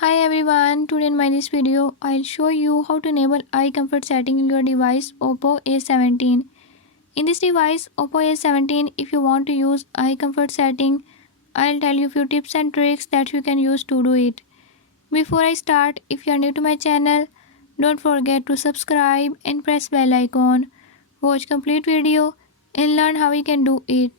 Hi everyone, today in my this video, I'll show you how to enable eye comfort setting in your device Oppo A17. In this device Oppo A17, if you want to use eye comfort setting, I'll tell you few tips and tricks that you can use to do it. Before I start, if you are new to my channel, don't forget to subscribe and press bell icon. Watch complete video and learn how you can do it.